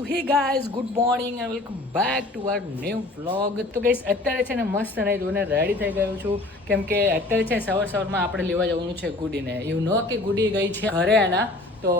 તો hey guys good morning and welcome back to our new vlog. તો guys અત્યારે છે ને મસ્ત નહીં ધોઈને રેડી થઈ ગયો છું, કેમ કે અત્યારે છે સવારમાં આપણે લેવા જવાનું છે ગુડીને. એવું ન કે ગુડી ગઈ છે ઘરે એના, તો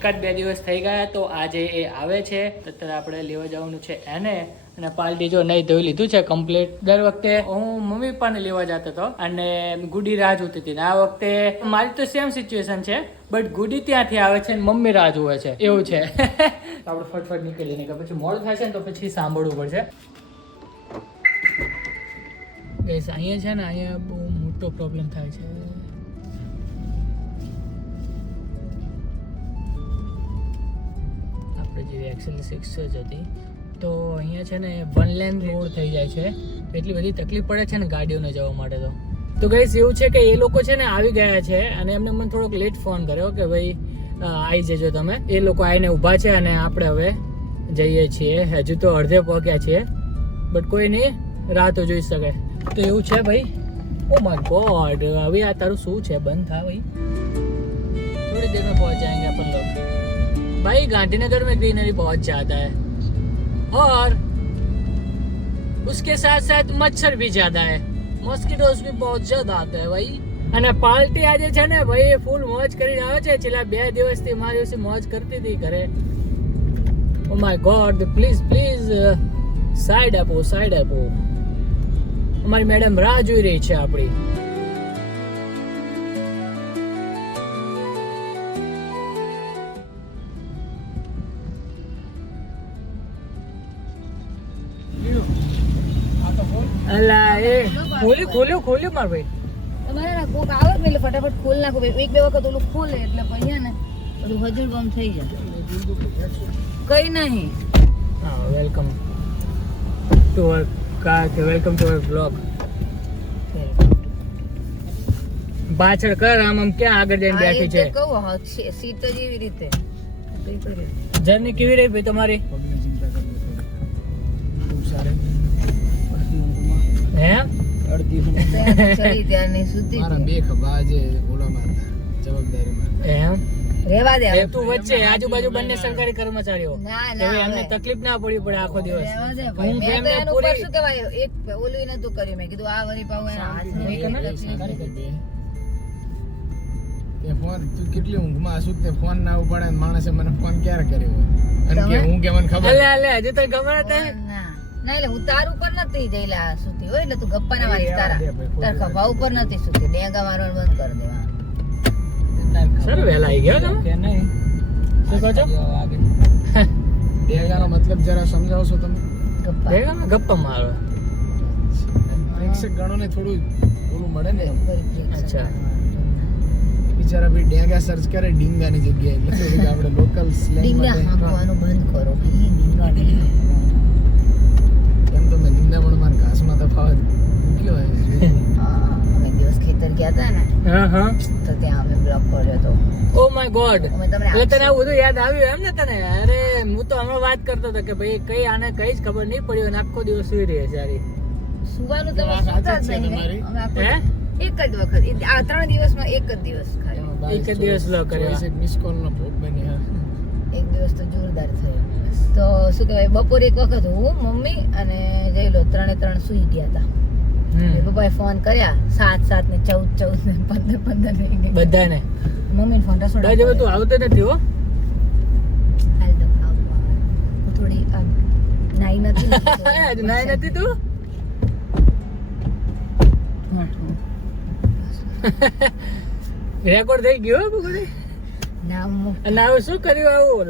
એકાદ બે દિવસ થઈ ગયા, તો આજે એ આવે છે. અત્યારે આપણે લેવા જવાનું છે એને. અને પાર્ટી જો નહીં ધોઈ લીધું છે કમ્પ્લીટ. દર વખતે હું મમ્મી પપ્પાને લેવા જતો હતો અને ગુડી રાહ જોતી હતી. આ વખતે મારી તો સેમ સિચ્યુએશન છે, બટ ગુડી ત્યાંથી આવે છે અને મમ્મી રાહ જોવે છે, એવું છે. આપણે ફટફટ નીકળીએ ને, પછી મોડું થાય છે ને તો પછી સાંભળવું પડશે. ગાઈસ અહીંયા છે ને, અહીંયા બહુ મોટો પ્રોબ્લેમ થાય છે. આપણે જે એક્સેલ 6 જ હતી, તો અહીંયા છે ને 1 લેન રોડ થઈ જાય છે, એટલી બધી તકલીફ પડે છે ને ગાડીઓને જવા માટે. તો ગાઈસ એવું છે કે એ લોકો છે ને આવી ગયા છે અને એમને મને થોડોક લેટ ફોન કર્યો કે ભાઈ આવી જજો તમે. એ લોકો આવીને ઊભા છે અને આપણે હવે જઈએ છીએ. હજુ તો અડધે પહોંચ્યા છીએ, બટ કોઈ નહીં, રાહ તો જોઈ શકે. તો એવું છે ભાઈ. ઓ માય ગોડ, હવે આ તારું શું છે? બંધ થા ભાઈ, થોડી देर में पहुंच जाएंगे अपन लोग. भाई गांधीनगर में ग्रीनरी बहुत ज्यादा है और उसके साथ साथ मच्छर भी ज्यादा है, मॉस्किटोज भी बहुत ज्यादा आते हैं भाई. અને પાર્ટી આજે છે ને ભાઈ ફૂલ મોજ કરીને આવે છે. છેલ્લા 2 દિવસથી મારી વિશે મોજ કરતી હતી ઘરે. Oh my God, please please side આપો, સાઈડ આપો. અમારી મેડમ રાહ જોઈ રહી છે આપણી. અલા એ ખોલ્યું માર ભાઈ. તમારે ના કોક આવે ને એટલે ફટાફટ ખોલ નાખો. એક બે વખત ઓલું ખોલે એટલે પછી ને બધું હજુર બમ થઈ જાય. કઈ નહીં. હા, welcome to our car, welcome to our blog. પાછળ કર, આમ ક્યાં આગળ જઈને બેઠી છે? કહું સીટ તો જેવી રીતે. જર્ની કેવી રહી ભાઈ તમારી? હે ચડી ત્યારની સુતી મારા બે ખભા જે ઓલા મારતા જવાબદારીમાં એમ રેવા દે. તું વચ્ચે આજુબાજુ બંને સરકારી કર્મચારીઓ, ના હવે ના એમને તકલીફ ના પડી પડે આખો દિવસ. રેવા દે હું ભાઈ. મેં કેમ તો ને એનું પૂરી પર શું કહેવાય, એક ઓલું નતું કર્યું. મેં કીધું આ વરી પાઉં એના હાથ તે ફોન તું કેટલી ઊંઘમાં હશું તે ફોન ના ઉપાડે ને માણસે મને ફોન ક્યારે કર્યો અને કે હું કે મને ખબર અલે હજુ તો ખબર હતા. ના એટલે હું તાર ઉપર નથી જઈલા સુતી હોય, એટલે તું ગપ્પા ના મારી. તાર ખભા ઉપર નથી સુતી. ડેંગા મારવાનું બંધ કરી દેવાનું. સર વહેલા આવી ગયો તમે કે નહીં? શું કહો છો? ડેગાનો મતલબ જરા સમજાવશો તમે? ગપ્પા ભેગા ગપ્પા મારો. પ્રેક્ષક ગણો ને થોડું ઓલું મળે ને. અચ્છા. બિચારા ભાઈ ડેગા સર્ચ કરે ડીંગાની જગ્યાએ, એટલે થોડુંક આપણે લોકલ સ્લેંગ ડીંગા માટે હાંકવાનું બંધ કરો ભાઈ. ડીંગા ડીંગા એમ તો મેં નિંદામણ માર ઘાસમાં તફાવત મૂક્યો હોય. અમે દિવસ ખેતર ગયા હતા ને, હા તો ત્યાં અમે બ્લોક કર્યો હતો. ઓ માય ગોડ, અમે તમને એટલે તને આવું બધું યાદ આવ્યું એમ ને તને? અરે હું તો હમણાં વાત કરતો હતો કે ભાઈ કઈ આને કઈ જ ખબર નહીં પડી અને આખો દિવસ સુઈ રહી છે. સુવાનું તમે સુતા જ નહીં. અમે આખો હે એક જ વખત આ 3 દિવસમાં એક જ દિવસ ખાલી. એક જ દિવસ લો કર્યો. મિસ કોલ નો ભોગ બની. હા, એક દિવસ તો જોરદાર થયો. તો શું કહેવાય, બપોરે એક વખત હું મમ્મી અને જયલો 3 સુઈ ગયા હતા. પપ્પાએ ફોન કર્યા 7 ને 14 ને 15 ને બધાને મમ્મી ફોન રસોડા બાજુ તું આવતો નથી હો. હાલ તો આવું હું થોડી નાઈ નથી આજે નાઈ નથી તું? રેકોર્ડ થઈ ગયો બુગડી. નામ અને આવું શું કર્યું આવું?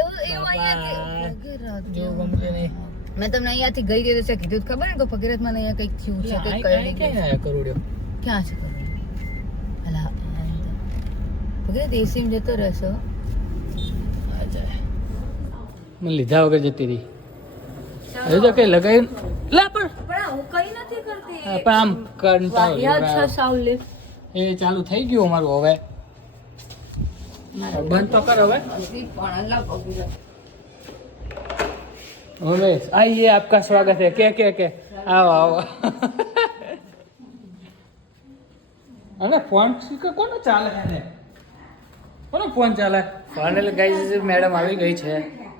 એવું અહીંયાથી જો ગમતું નહીં. મેં તમને અહીંયાથી ગઈ દિવસે કીધું ખબર ને કે ભગીરથમાં અહીંયા કંઈક થયું છે, કંઈક ક્યાં કરોડ્યો? ક્યાં છે અલા ભગીરથ એસીમાં જતો રહેશો. મને લીધા વગર જતી રહી. હજુ તો કઈ લગાવી લા પણ હું કઈ નથી કરતી. પણ આમ કંટાળો યાદ છે સાવ લે. એ ચાલુ થઈ ગયું અમારું. હવે બંધ તો કર હવે. પણ અલ્લાહ ભગીરથ હવે આइए, आपका स्वागत है. કે આવો આવો. અને ફોન કોનો ચાલે છે? કોનો ફોન ચાલે? ફાઇનલ ગાઈઝ મેડમ આવી ગઈ છે.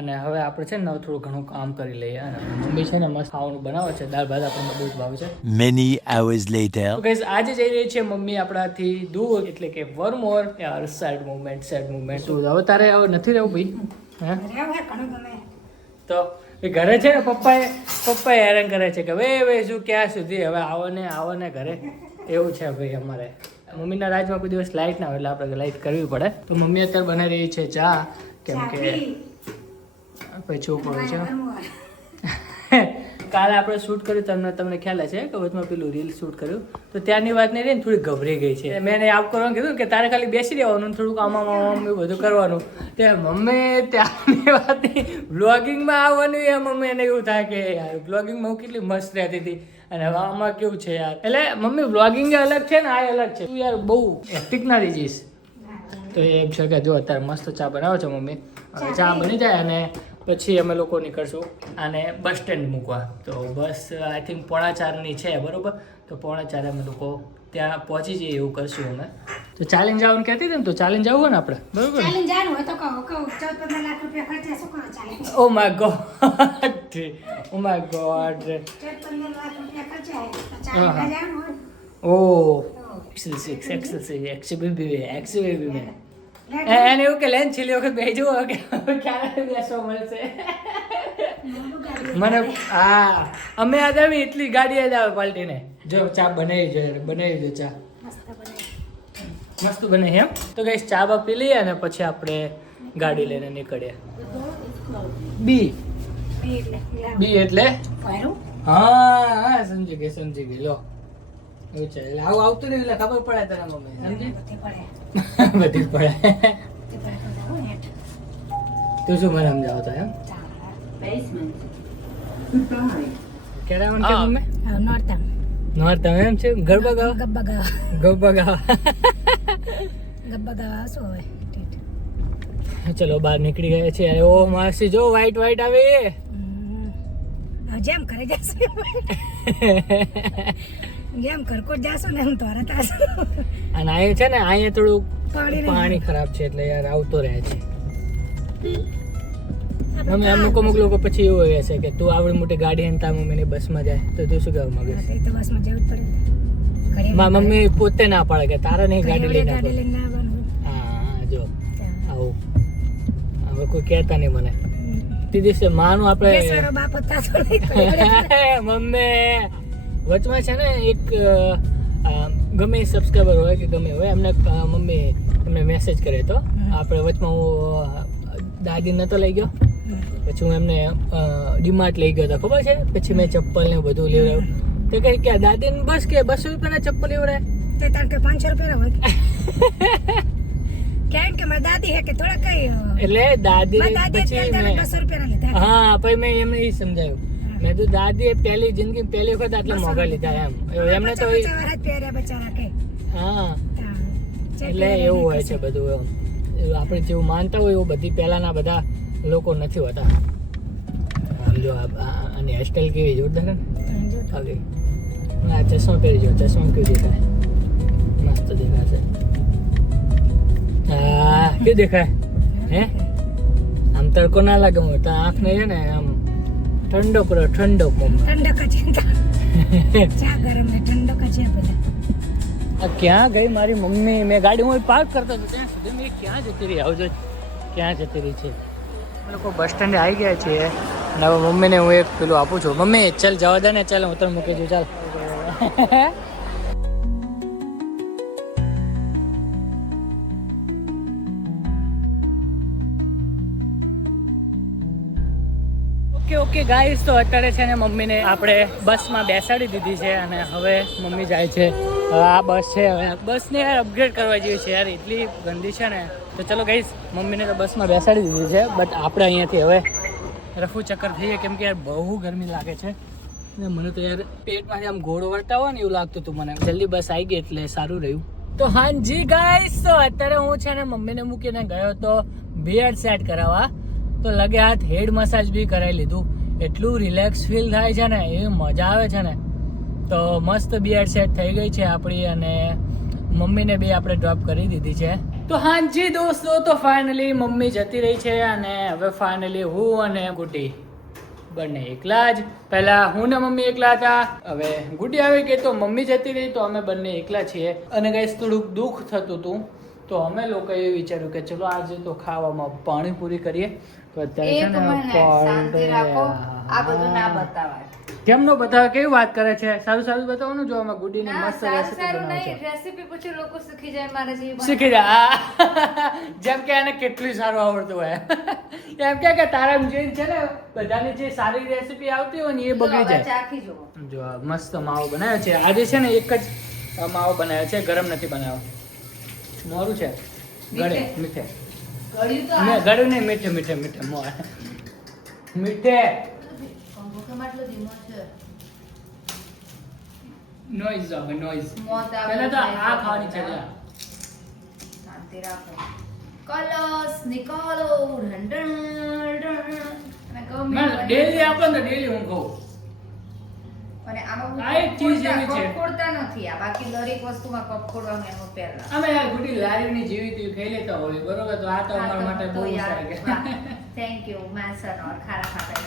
અને હવે આપણે છે ને થોડું ઘણું કામ કરી લઈએ. અને મમ્મી છે ને મસ્ત ખાવાનું બનાવે છે, દાળ ભાત આપણને બહુ જ ભાવે છે. Many hours later. તો ગાઈસ આજે જઈ રહી છે મમ્મી આપણાથી દૂર, એટલે કે વન મોર યાર સેડ મોમેન્ટ. તો હવે તારે હવે નથી રહેવું ભાઈ? હે તો એ ઘરે છે ને પપ્પાએ હેરાન કરે છે કે ભાઈ શું ક્યાં સુધી હવે આવો ને ઘરે. એવું છે ભાઈ અમારે. મમ્મીના રાજમાં કોઈ દિવસ લાઇટ ના હોય એટલે આપણે લાઇટ કરવી પડે. તો મમ્મી અત્યારે બનાવી રહી છે ચા, કેમ કે પછી પડે છે. કાલે આપણે શૂટ કર્યું, તમને ખ્યાલ હશે કે વચમાં પેલું રીલ શૂટ કર્યું, તો ત્યારની વાત નહીં રહી ને થોડી ગભરાઈ ગઈ છે. મેં એને આપ કરવાનું કીધું કે તારે ખાલી બેસી રહેવાનું, થોડુંક આમાં એવું બધું કરવાનું. તે મમ્મી ત્યારની વાત બ્લોગિંગમાં આવવાનું એ મમ્મી એને એવું થાય કે યાર બ્લોગિંગમાં હું કેટલી મસ્ત રહેતી હતી અને હવે આમાં કેવું છે યાર. એટલે મમ્મી બ્લોગિંગ અલગ છે ને આ અલગ છે. તું યાર બહુ એક્ટિક ના રહી જઈશ. તો એમ છે કે જો અત્યારે મસ્ત ચા બનાવો છો મમ્મી, હવે ચા બની જાય અને પછી અમે લોકો નીકળશું આને બસ સ્ટેન્ડ મૂકવા. તો બસ આઈ થિંક 3:45ની છે, બરોબર? તો 3:45 અમે લોકો ત્યાં પહોંચી જઈએ એવું કરશું અમે. તો ચાલીને જવાનું કહેતી હતી ને, તો ચાલીને જવું હોય ને આપણે, બરોબર? ચાલીને જવાનું હોય તો કહો 14-15 લાખ રૂપિયા ખર્ચા શું કરો ચાલીને? Oh my God, oh my God. 14-15 lakh રૂપિયા ખર્ચા તો ચાલીને જવાનું હોય. ઓ એક્સબીબી મેં એને એવું કે લેન છેલ્લી વખત બેસજો કે ક્યારે બેસવા મળશે. મને હા અમે યાદ આવી એટલી ગાડી યાદ આવે પાલટીને. જો ચા બનાવી દો ચા મસ્ત બને એમ. તો ગાઈસ ચા બા પી લઈએ અને પછી આપણે ગાડી લઈને નીકળીએ. બી એટલે હા સમજી ગઈ લો. એવું છે એટલે આવું આવતું નહીં એટલે ખબર પડે તારા મમ્મી, સમજી? બધી પડે. તું શું મને સમજાવતો એમ? કેરાવન કે મમ્મી? નોરતા એમ છે. ગરબા ગાવા શું હોય? ચલો બહાર નીકળી ગયા છે. ઓ માસી જો વ્હાઈટ આવે. જેમ કરે જેમ કરકોટ જાશો ને એમ તરત આવશો. અને અહીંયા છે ને અહીંયા થોડું પાણી ખરાબ છે એટલે યાર આવતો રહે છે. અમુક લોકો પછી એવું હોય છે કે તું આવડી મોટી ગાડી અને તાર મમ્મીની બસમાં જાય તો તું શું કહેવા માંગે છે? તો બસમાં જવું જ પડે. મારી મમ્મી પોતે ના પાડે કે તારે નહીં ગાડી લઈને ગાડી લઈને આવવાનું. હા જો આવું હવે કોઈ કહેતા નહીં મને. તે દિવસે માનું આપણે બેસવાળો બાપ હતા તો નહીં. મમ્મી વચમાં છે ને એક ગમે સબસ્ક્રાઈબર હોય કે ગમે હોય એમને મમ્મી એમને મેસેજ કર્યો હતો. આપણે વચમાં હું દાદી નતો લઈ ગયો, પછી હું એમને ડીમાર્ટ લઈ ગયો હતો, ખબર છે? પછી મેં ચપ્પલ ને બધું લેવડાવ્યું. તો કઈ કે દાદી ને બસ કે 200 રૂપિયાના ચપ્પલ લેવડાય તે તાર કે 500 રૂપિયા હોય. કેમ કે મારી દાદી હે કે થોડા કઈ એટલે દાદી મારી દાદી પછી અત્યારે મેં 200 રૂપિયા લીધા. હા પછી મેં એમને એ સમજાયું. મેં તો દાદીએ પહેલી વખત આટલા મોંઘા લીધા એમ. એમને તો બચારા જ પહેર્યા બચારા કે. હા એટલે એવું હોય છે બધું. એમ આપણે જેવું માનતા હોય એવું બધી પહેલાના બધા લોકો નથી હોતા. જો આની હેરસ્ટાઈલ કેવી જોરદાર ને. આવી આ ચશ્મા પહેરી જો, ચશ્મા કેવી દેખાય, મસ્ત દેખાશે. હા કેવું દેખાય હે? આમ તડકો ના લાગે મને તો આંખને છે ને આમ ઠંડક ઠંડક છે. ચા ગરમ ને ઠંડક છે બધા. આ ક્યાં ગઈ મારી મમ્મી? મેં ગાડી હું પાર્ક કરતો હતો ત્યાં સુધી મેં ક્યાં જતી રહી? આવજો ક્યાં જતી રહી છે? લોકો બસ સ્ટેન્ડે આવી ગયા છીએ અને હવે મમ્મીને હું એક પેલું આપું છું. મમ્મી ચાલ જવા દે ને, ચાલ હું તને મૂકી દઉં, ચાલ. ઓકે ગાઈસ, તો અત્યારે છે ને મમ્મીને આપણે બસમાં બેસાડી દીધી છે અને હવે મમ્મી જાય છે. આ બસ છે, હવે બસને યાર અપગ્રેડ કરવા જેવી છે યાર, એટલી ગંદી છે ને. તો ચલો ગાઈસ, મમ્મીને તો બસમાં બેસાડી દીધી છે, બટ આપણે અહીંયાથી હવે રફુ ચક્કર થઈએ કેમ કે યાર બહુ ગરમી લાગે છે. મને તો યાર પેટમાંથી આમ ઘોડો વળતા હોય ને એવું લાગતું હતું મને. જલ્દી બસ આવી ગઈ એટલે સારું રહ્યું. તો હાજી ગાઈસ, તો અત્યારે હું છે ને મમ્મીને મૂકીને ગયો તો બિયર્ડ સેટ કરાવવા. તો લગે હાથ હેડ મસાજ બી કરાવી લીધું. એટલું રિલેક્સ ફીલ થાય છે ને, એવી મજા આવે છે ને. તો મસ્ત બિયર્ડ સેટ થઈ ગઈ છે આપણી અને મમ્મીને બી આપણે ડ્રોપ કરી દીધી છે. તો હાજી દોસ્તો, તો ફાઇનલી મમ્મી જતી રહી છે અને હવે ફાઇનલી હું અને ગુડી બંને એકલા જ. પહેલા હું ને મમ્મી એકલા હતા, હવે ગુડી આવી ગઈ તો મમ્મી જતી રહી તો અમે બંને એકલા છીએ. અને ગાઈસ થોડુંક દુઃખ થતું હતું તો અમે લોકોએ વિચાર્યું કે ચલો આજે તો ખાવામાં પાણીપુરી કરીએ. તો અત્યારે છે એક મહિને શાંતિ રાખો, આ બધું ના બતાવાય. કેમ નો બતાવે? કેવી વાત કરે છે? સારું સારું બતાવવાનું. જો અમે ગુડીની ના, મસ્ત સારું રેસીપી સારું બનાવે નહીં, છે. રેસીપી પછી લોકો શીખી જાય મારે જેવી શીખી જા. જેમ કે એને કેટલું સારું આવડતું હોય. એમ કે તારા જે છે ને બધાની જે સારી રેસીપી આવતી હોય ને એ બગડી જાય. ચાખી જુઓ. જો આ મસ્ત માવો બનાવ્યો છે. આજે છે ને એક જ માવો બનાવ્યો છે, ગરમ નથી બનાવ્યો. મોરું છે, ગળે મીઠે. ગળ્યું તો મેં ગળ્યું નહીં, મીઠે મીઠે મીઠે મોર મીઠે. કંકોત્રીમાં આટલો ધીમો છે. નોઈઝ આવે નોઈઝ. મોત આવે પહેલા તો એટલે આ ખાવાની છે. જા. શાંતિ રાખો. કલર્સ નિકાલો અને ગમે મેં ડેલી આપો ને ડેલી હું ખાઉં. અને આમાં આ એક ચીઝ એવી છે. કપકોડતા નથી આ, બાકી દરેક વસ્તુમાં કપકોડવાનું એનું પહેલા. અમે યાર ગુડી લારીની જેવી તેવી ખાઈ લેતા હોય બરોબર, તો આ તો અમારા માટે બહુ સારું કે થેન્ક યુ મેં સર ઓર ખારા ખાતા